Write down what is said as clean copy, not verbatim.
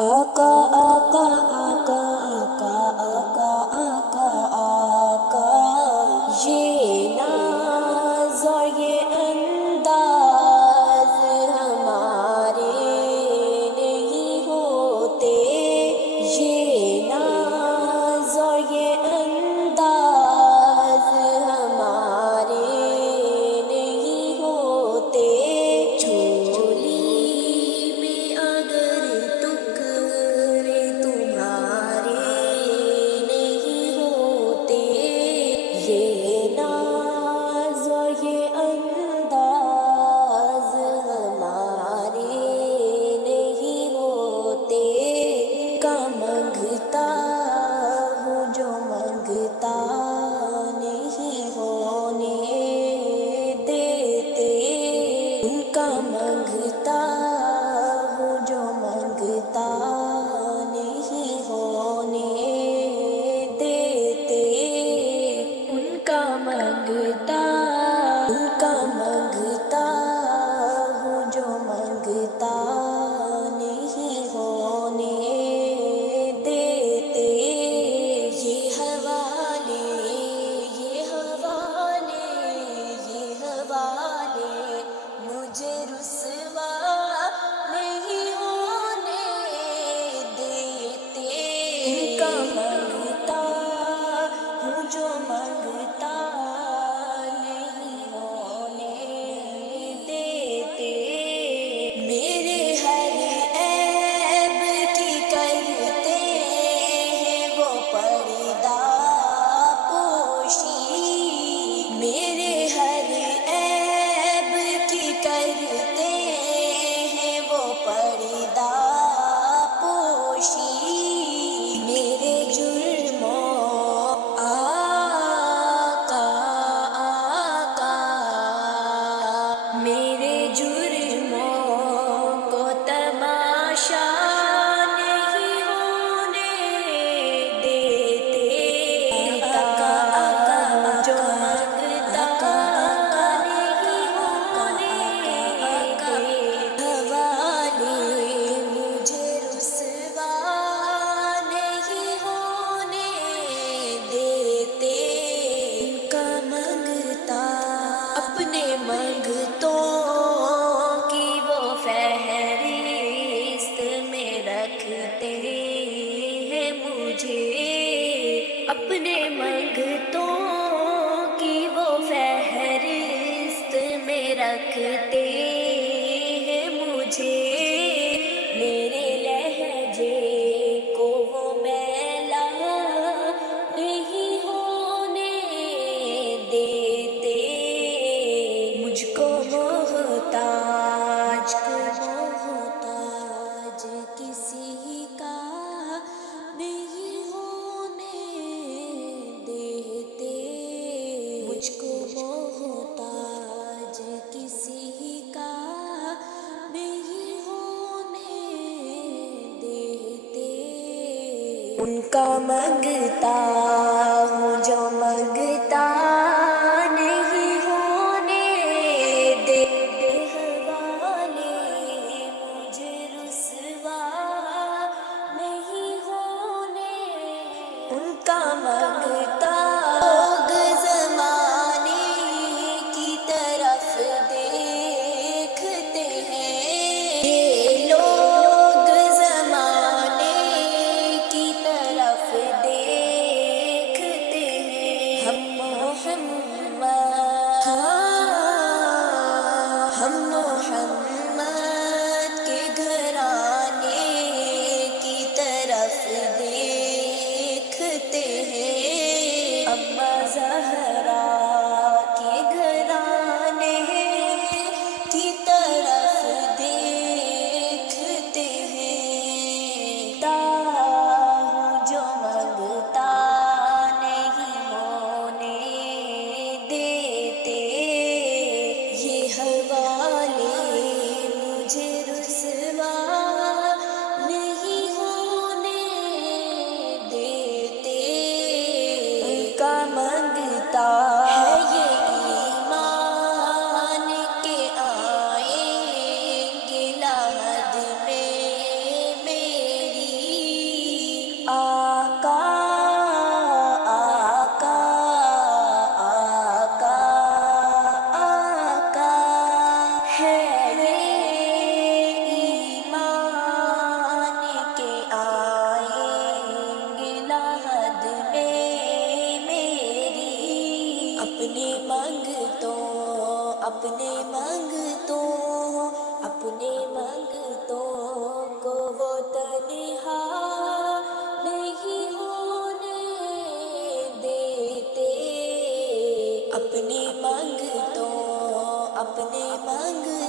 آقا آقا آقا آقا آقا آقا آقا، یہ ناز اور یہ انداز ہمارے نہیں ہوتے، یہ ناز اور یہ انداز ہمارے نہیں ہوتے۔ جھولی میں اگر ٹکڑے تمہارے نہیں ہوتے، یہ ناز اور یہ انداز ہمارے نہیں ہوتے۔ کا مانگتا ہوں جو مانگتا نہیں ہونے دیتے، ان کا مانگتا ہوں جو مانگتا نہیں ہونے دیتے، ان کا مانگتا ہوں جو مانگتا نہیں ہونے دیتے۔ یہ حوالے یہ حوالے یہ حوالے مجھے رسوا نہیں ہونے دیتے، ان کا مانگتا ہوں جو مانگتا نہیں ہونے دیتے۔ میرے ہر عیب کی کرتے ہیں وہ پردہ پوشی، میرے ہر عیب کی کرتے ہیں وہ پردہ پوشی، میرے جرموں آقا آقا، میرے جرموں کو تماشا نہیں ہونے دیتے۔ آقا آقا جو مانگتا نہیں ہونے دیتے، حوالے مجھے رسوا نہیں ہونے دیتے، ان کا مانگتا اپنے مانگتوں کی وہ فہرست میں رکھتے ہیں مجھے، اپنے مانگتوں کی وہ فہرست میں رکھتے ہیں مجھے، میرے لہجے کو وہ میلا نہیں ہونے دیتے، مجھ کو محتاج کسی کا نہیں ہونے دیتے، مجھ کو محتاج کسی کا نہیں ہونے دیتے، ان کا مانگتا ہوں جو مانگتا نہیں ہونے دیتے، حوالے مجھے رسوا نہیں ہونے، ان کا مانگتا لوگ زمانے کی طرف دیکھتے ہیں، یہ لوگ زمانے کی طرف دیکھتے ہیں، ہم محمد کے گھرانے کی طرف دیکھتے ہیں، اپنے منگتوں کو وہ تنہا نہیں ہونے دیتے، اپنے منگتوں